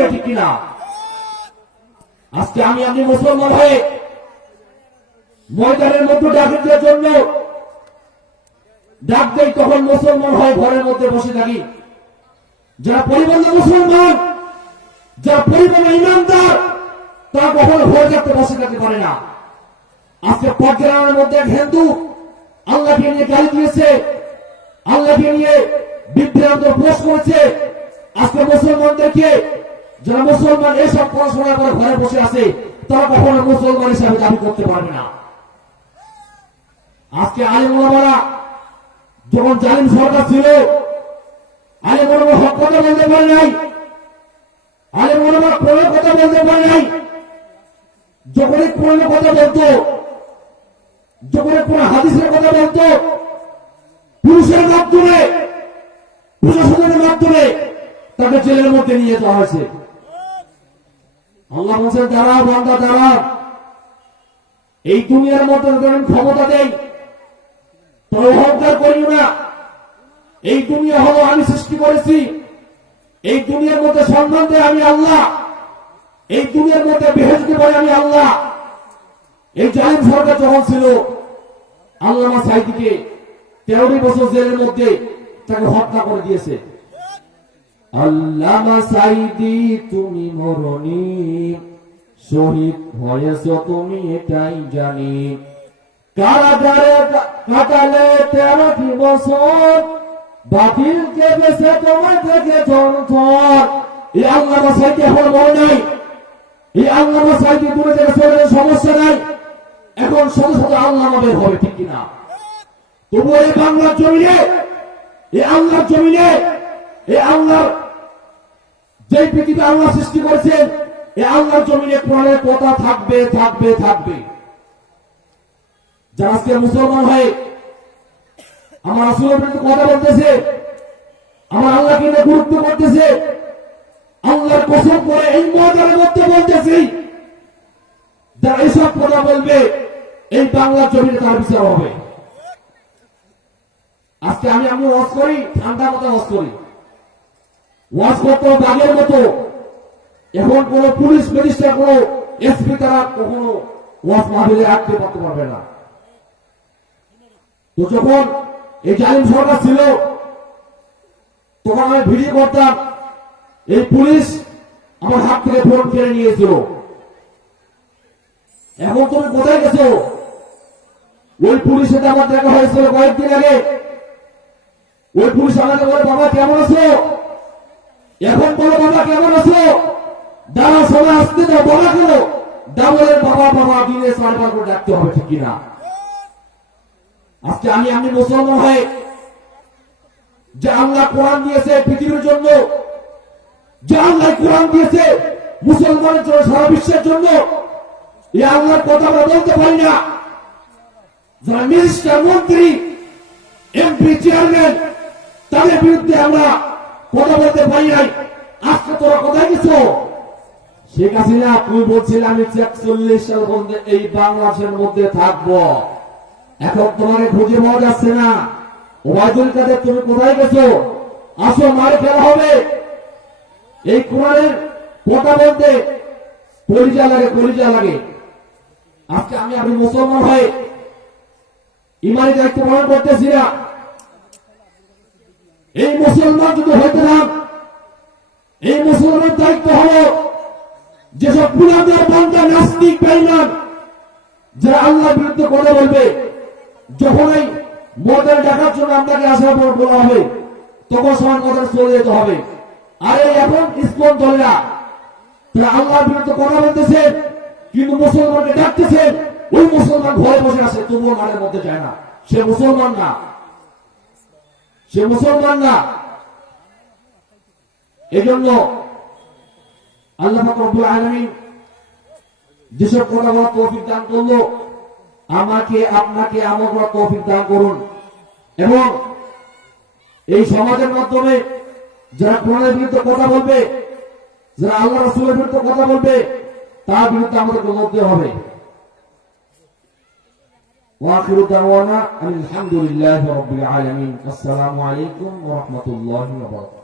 দিবে, ঠিক কিনা? আজকে আমি মুসলমান হয়ে ময়দানের মধ্যে ডাকাতের জন্য ডাক দেই, তখন মুসলমান হয়ে ঘরের মধ্যে বসে থাকি। যারা পরিপূর্ণ মুসলমান, যারা পরিপূর্ণ ইমানদার, তারা কখনো ঘরে থাকতে বসে থাকতে পারে না। আজকে পর্যায়ের মধ্যে এক হিন্দু আল্লাহকে নিয়ে গালি দিয়েছে, আল্লাহকে নিয়ে বিভ্রান্ত প্রকাশ করেছে। আজকে মুসলমানদেরকে, যারা মুসলমান এসব পড়াশোনা করে ঘরে বসে আছে, তারা কখনো মুসলমান হিসাবে দাবি করতে পারবে না। আজকে আলেম ওলামারা যখন জালিম সরকার ছিল, আলেম ওলামা হক কথা বলতে পারে নাই, আলেম ওলামা কোরআনের কথা বলতে পারে নাই। যখনই কোরআনের কথা বলতো, যখনই কোন হাদিসের কথা বলতো, পুরুষের মাধ্যমে, প্রশাসনের মাধ্যমে তাকে জেলের মধ্যে নিয়ে যাওয়া হয়েছে। আল্লাহ বলছেন, দাঁড়াও বান্দা দাঁড়াও, এই দুনিয়ার মধ্যে ক্ষমতা দেই, তবে অহংকার করিও না। এই দুনিয়া হলো আমি সৃষ্টি করেছি, এই দুনিয়ার মধ্যে সম্মান দেয় আমি আল্লাহ, এই দুনিয়ার মধ্যে বেহেশতে পারে আমি আল্লাহ। এই জালিম সরকার যখন ছিল, আল্লামা সাঈদীকে 13 বছর জেলের মধ্যে তাকে হত্যা করে দিয়েছে। আল্লামা সাঈদী তুমি মরণি, শহীদ হয়েছ তুমি এটাই জানি। কারাগারে কাটালে 13টি বছর, বাতিলকে বেছে তোমার থেকে যন্ত্র। এই আল্লামা সাঈদী এখন মরে নাই, এই আল্লামা সাঈদী দূরে থেকে চলে গেলে সমস্যা নাই, এখন শত শত আল্লামা বের হবে, ঠিক কিনা? তবু এই বাংলার জমিনে, এই আল্লাহর জমিনে, এই আল্লাহর যে পৃথিবী আল্লাহ সৃষ্টি করেছেন, এই আল্লাহর জমিনে কোরআনের কথা থাকবে থাকবে থাকবে। যারা আজকে মুসলমান হয়ে আমার রাসূলের বিরুদ্ধে কথা বলতেছে, আমার আল্লাহকে নিয়ে গুরুত্ব করতেছে, আল্লাহর কসম করে এই ময়দানের মধ্যে বলতেছি, যারা এইসব কথা বলবে, এই বাংলার জমিনে তার বিচার হবে। আজকে আমি ওয়াজ করি, ঠান্ডা কথা ওয়াজ করি, ওয়াজ করতে বাঘের মতো। এখন কোন পুলিশ ম্যাজিস্ট্রেট, কোন এসপি তারা কখনো ওয়াজ মাহফিলে রাখতে পারবে না। তো যখন এই জালিম সরকার ছিল, তখন আমি ভিডিও করতাম, এই পুলিশ আমার হাত থেকে ফোন কেড়ে নিয়েছিল। এখন তুমি কোথায় গেছো? ওই পুলিশের সাথে আমার দেখা হয়েছিল কয়েকদিন আগে। ওই পুলিশ আমাকে বলে, বাবা কেমন আছো? এখন বলো, বাবা কেমন আছো? দাঁড়া, সবাই আসতে দাও, বাবা কেন? ডাবলের বাবা বাবা দিনে 4-5 করে ডাকতে হবে, ঠিক কিনা? আজকে আমি মুসলমান হয়ে, যে আল্লাহ কোরআন দিয়েছে পৃথিবীর জন্য, যে আল্লাহ কোরআন দিয়েছে মুসলমানের জন্য, সারা বিশ্বের জন্য, এই আল্লাহর কথা আমরা বলতে পারি না। যারা মিনিস্টার, মন্ত্রী, এমপি, চেয়ারম্যান, তাদের বিরুদ্ধে আমরা কথা বলতে পারি নাই। আজকে তোরা কোথায় গেছো? শেখ হাসিনা, তুমি বলছিলে আমি 41 সাল পর্যন্ত এই বাংলাদেশের মধ্যে থাকবো, এখন তোমাকে খুঁজে পাওয়া যাচ্ছে না। ওবায়দুল কাদের, তুমি কোথায় গেছো? আসো, মারে ফেলা হবে। এই কোরআনের কথা বলতে কলিজা লাগে, কলিজা লাগে। আজকে আমি মুসলমান হয়ে ইমানি দায়িত্ব পালন করতেছি না। এই মুসলমান যদি হইতে না, এই মুসলমানের দায়িত্ব হলো যেসব গুনাহগার বান্দা, নাস্তিক, বেঈমান, যারা আল্লাহর বিরুদ্ধে কথা বলবে, যখনই ময়দানে ডাকার জন্য আপনাকে আসার পর বলা হবে, তখন সমান কথা চলে যেতে হবে। আর এই এখন ইসলাম দলেরা তারা আল্লাহর বিরুদ্ধে কথা বলতেছে, কিন্তু মুসলমানকে ডাকতেছে। ওই মুসলমান ঘরে বসে আছে, তবুও মাঠের মধ্যে যায় না। সে মুসলমান না, সে মুসলমান না। এই জন্য আল্লাহ পাক রব্বুল আলামিন যেসব কথা বলার তৌফিক দান করলো, আমাকে, আপনাকে, আমাকে তৌফিক দান করুন। এবং এই সমাজের মাধ্যমে যারা কোরআনের বিরুদ্ধে কথা বলবে, যারা আল্লাহ রাসূলের বিরুদ্ধে কথা বলবে, তার বিরুদ্ধে আমাদেরকে লড়তে হবে। ওয়াখিরু দাওয়ানা আলহামদুলিল্লাহি রাব্বিল আলামিন। আসসালামু আলাইকুম ওয়া রাহমাতুল্লাহি ওয়া বারাকাতুহু।